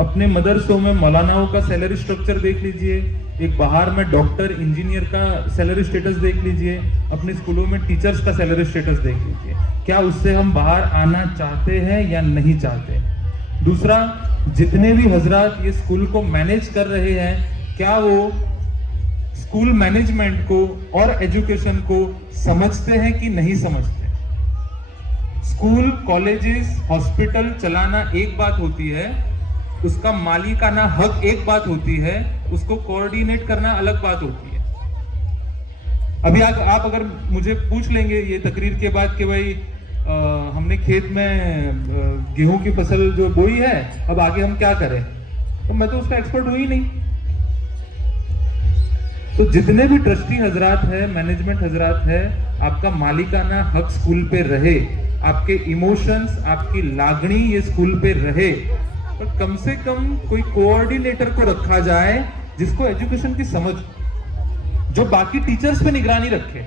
अपने मदरसों में मौलानाओं का सैलरी स्ट्रक्चर देख लीजिए, एक बाहर में डॉक्टर, इंजीनियर का सैलरी स्टेटस देख लीजिए, अपने स्कूलों में टीचर्स का सैलरी स्टेटस देख लीजिए, क्या उससे हम बाहर आना चाहते हैं या नहीं चाहते। दूसरा, जितने भी हजरात ये स्कूल को मैनेज कर रहे हैं, क्या वो स्कूल मैनेजमेंट को और एजुकेशन को समझते हैं कि नहीं समझते। स्कूल, कॉलेजेस, हॉस्पिटल चलाना एक बात होती है, उसका मालिकाना हक एक बात होती है, उसको कोऑर्डिनेट करना अलग बात होती है। अभी आप अगर मुझे पूछ लेंगे ये तकरीर के बाद कि भाई हमने खेत में गेहूं की फसल जो बोई है, अब आगे हम क्या करें, तो मैं तो उसका एक्सपर्ट हूं ही नहीं। तो जितने भी ट्रस्टी हजरात है, मैनेजमेंट हजरात है, आपका मालिकाना हक स्कूल पे रहे, आपके इमोशंस, आपकी लागणी ये स्कूल पे रहे, पर कम से कम कोई कोऑर्डिनेटर को रखा जाए जिसको एजुकेशन की समझ, जो बाकी टीचर्स पे निगरानी रखे,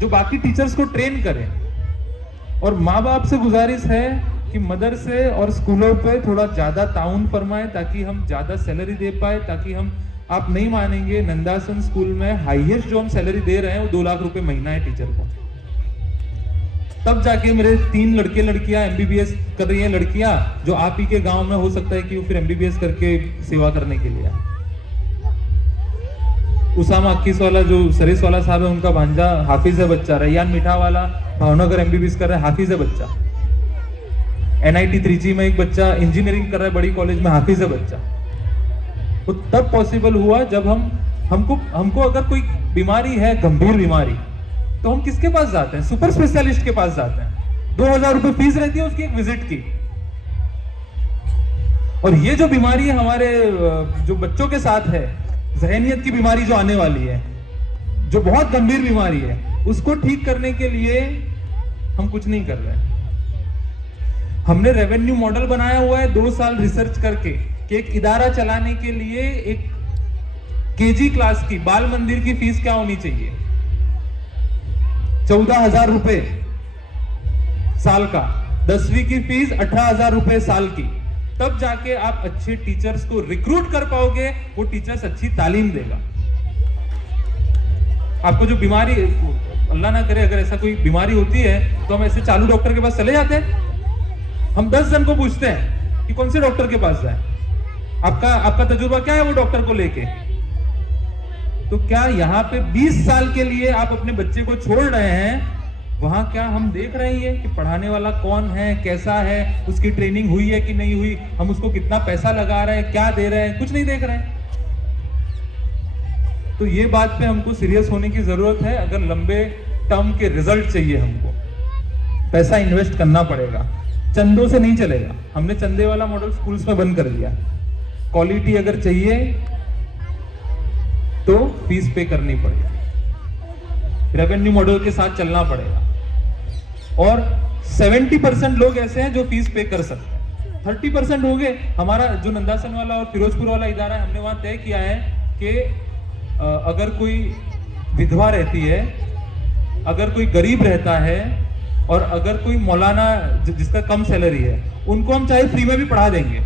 जो बाकी टीचर्स को ट्रेन करे। और माँ बाप से गुजारिश है कि मदरसे और स्कूलों पे थोड़ा ज्यादा ताउन फरमाए ताकि हम ज्यादा सैलरी दे पाए, ताकि हम, आप नहीं मानेंगे, नंदासन स्कूल में हाईएस्ट जो हम सैलरी दे रहे हैं वो 2 लाख रुपए महीना है टीचर को। तब जाके मेरे 3 लड़के लड़कियां एमबीबीएस कर रही हैं, लड़कियां जो आप ही के गांव में हो सकता है कि वो फिर एमबीबीएस करके सेवा करने के लिए। उसामा 21 वाला जो सरीस वाला साहब है, उनका भांजा हाफिज है बच्चा। रैयान मीठा वाला भावनगर एमबीबीएस कर रहा है, हाफिज है बच्चा। NIT त्रिची में एक बच्चा इंजीनियरिंग कर रहा है बड़ी कॉलेज में, हाफिज है बच्चा। वो तब पॉसिबल हुआ जब हमको अगर कोई बीमारी है, गंभीर बीमारी, तो हम किसके पास जाते हैं? सुपर स्पेशलिस्ट के पास जाते हैं। 2000 रुपए फीस रहती है उसकी एक विजिट की। और ये जो बीमारी है हमारे जो बच्चों के साथ है, जहनियत की बीमारी जो आने वाली है, जो बहुत गंभीर बीमारी है, उसको ठीक करने के लिए हम कुछ नहीं कर रहे हैं। हमने रेवेन्यू मॉडल बनाया हुआ है 2 साल रिसर्च करके कि एक इदारा चलाने के लिए एक KG क्लास की बाल मंदिर की फीस क्या होनी चाहिए? 14,000 रुपए साल का। 10वीं की फीस 18,000 रुपए साल की। तब जाके आप अच्छे टीचर्स को रिक्रूट कर पाओगे, वो टीचर्स अच्छी तालीम देगा। आपको जो बीमारी, अल्लाह ना करे अगर ऐसा कोई बीमारी होती है, तो हम ऐसे चालू डॉक्टर के पास चले जाते हैं। हम 10 जन को पूछते हैं कि कौन से डॉक्टर के पास जाए, आपका तजुर्बा क्या है वो डॉक्टर को लेके। तो क्या यहाँ पे 20 साल के लिए आप अपने बच्चे को छोड़ रहे हैं? वहां क्या हम देख रहे हैं कि पढ़ाने वाला कौन है, कैसा है, उसकी ट्रेनिंग हुई है कि नहीं हुई, हम उसको कितना पैसा लगा रहे हैं, क्या दे रहे हैं? कुछ नहीं देख रहे हैं। तो ये बात पे हमको सीरियस होने की जरूरत है। अगर लंबे टर्म के रिजल्ट चाहिए, हमको पैसा इन्वेस्ट करना पड़ेगा, चंदों से नहीं चलेगा। हमने चंदे वाला मॉडल स्कूल्स में बंद कर दिया। क्वालिटी अगर चाहिए तो फीस पे करनी पड़ेगी, रेवेन्यू मॉडल के साथ चलना पड़ेगा। और 70% लोग ऐसे हैं जो फीस पे कर सकते हैं, 30% हो गए। हमारा जो नंदासन वाला और फिरोजपुर वाला इदारा है, हमने वहां तय किया है कि अगर कोई विधवा रहती है, अगर कोई गरीब रहता है, और अगर कोई मौलाना जिसका कम सैलरी है, उनको हम चाहे फ्री में भी पढ़ा देंगे,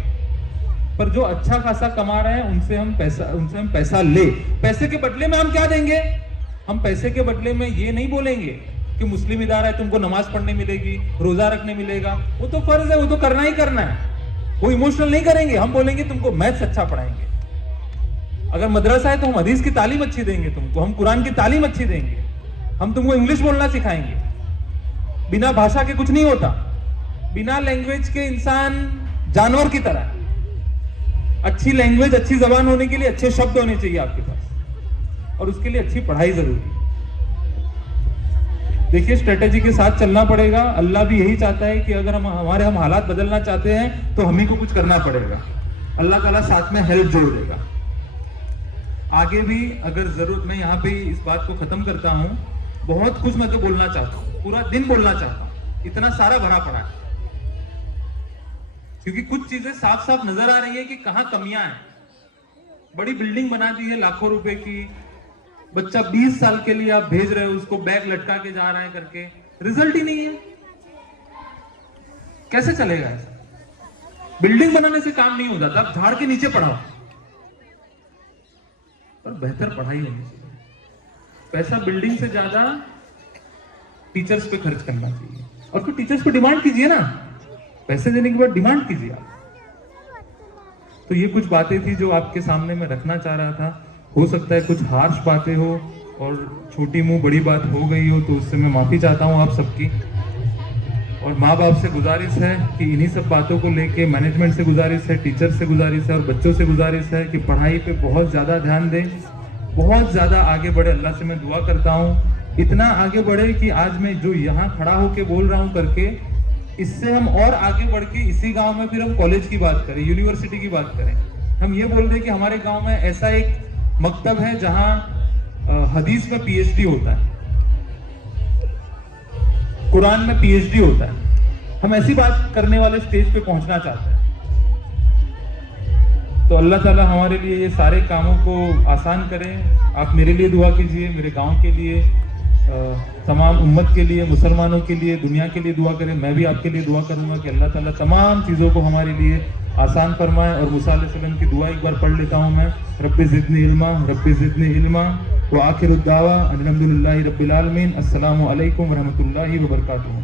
पर जो अच्छा खासा कमा रहे हैं उनसे हम पैसा ले। पैसे के बदले में हम क्या देंगे? हम पैसे के बदले में ये नहीं बोलेंगे कि मुस्लिम इदारा है तुमको नमाज पढ़ने मिलेगी, रोजा रखने मिलेगा। वो तो फर्ज है, वो तो करना ही करना है। वो इमोशनल नहीं करेंगे। हम बोलेंगे तुमको मैथ्स अच्छा पढ़ाएंगे। अगर मदरसा है तो हम हदीस की तालीम अच्छी देंगे तुमको, हम कुरान की तालीम अच्छी देंगे, हम तुमको इंग्लिश बोलना सिखाएंगे। बिना भाषा के कुछ नहीं होता। बिना लैंग्वेज के इंसान जानवर की तरह है। अच्छी लैंग्वेज, अच्छी जबान होने के लिए अच्छे शब्द होने चाहिए आपके पास, और उसके लिए अच्छी पढ़ाई जरूरी है। देखिए, स्ट्रेटेजी के साथ चलना पड़ेगा। अल्लाह भी यही चाहता है कि अगर हम हालात बदलना चाहते हैं तो हमें को कुछ करना पड़ेगा। अल्लाह ताला साथ में हेल्प जोड़ देगा। आगे भी अगर जरूरत, मैं यहाँ पे इस बात को खत्म करता हूँ। बहुत कुछ मैं तो बोलना चाहता हूँ, पूरा दिन बोलना चाहता हूँ, इतना सारा भरा पड़ा है, क्योंकि कुछ चीजें साफ साफ नजर आ रही है कि कहां कमियां हैं। बड़ी बिल्डिंग बना दी है लाखों रुपए की, बच्चा 20 साल के लिए आप भेज रहे हो, उसको बैग लटका के जा रहे हैं करके, रिजल्ट ही नहीं है। कैसे चलेगा ऐसा? बिल्डिंग बनाने से काम नहीं हो जाता, आप झाड़ के नीचे पढ़ाओ, पर बेहतर पढ़ाई होनी चाहिए। पैसा बिल्डिंग से ज्यादा टीचर्स पे खर्च करना चाहिए, और फिर टीचर्स पे डिमांड कीजिए ना, पैसे देने के बाद डिमांड कीजिए आप। तो ये कुछ बातें थी जो आपके सामने मैं रखना चाह रहा था। हो सकता है कुछ हार्श बातें हो और छोटी मुंह बड़ी बात हो गई हो, तो उससे मैं माफी चाहता हूं आप सबकी। और माँ बाप से गुजारिश है कि इन्हीं सब बातों को लेके, मैनेजमेंट से गुजारिश है, टीचर से गुजारिश है, और बच्चों से गुजारिश है कि पढ़ाई पे बहुत ज्यादा ध्यान दें, बहुत ज्यादा आगे बढ़े। अल्लाह से मैं दुआ करता हूँ इतना आगे बढ़े कि आज मैं जो यहाँ खड़ा होके बोल रहा हूँ करके, इससे हम और आगे बढ़ के इसी गांव में फिर हम कॉलेज की बात करें, यूनिवर्सिटी की बात करें। हम ये बोल रहे हैं कि हमारे गांव में ऐसा एक मकतब है जहां हदीस में PhD होता है, कुरान में PhD होता है। हम ऐसी बात करने वाले स्टेज पे पहुंचना चाहते हैं। तो अल्लाह ताला हमारे लिए ये सारे कामों को आसान करें। आप मेरे लिए दुआ कीजिए, मेरे गांव के लिए, तमाम उम्मत के लिए, मुसलमानों के लिए, दुनिया के लिए दुआ करें। मैं भी आपके लिए दुआ करूंगा कि अल्लाह ताला तमाम चीज़ों को हमारे लिए आसान फरमाए। और मूसा अलैहिस्सलाम की दुआ एक बार पढ़ लेता हूँ मैं, रब्बि ज़िदनी इल्मा, रब्बि ज़िदनी इल्मा, व आखिरु दावा अनिल हम्दुलिल्लाहि रब्बिल आलमीन। अस्सलामु अलैकुम व रहमतुल्लाहि व बरकातुहू।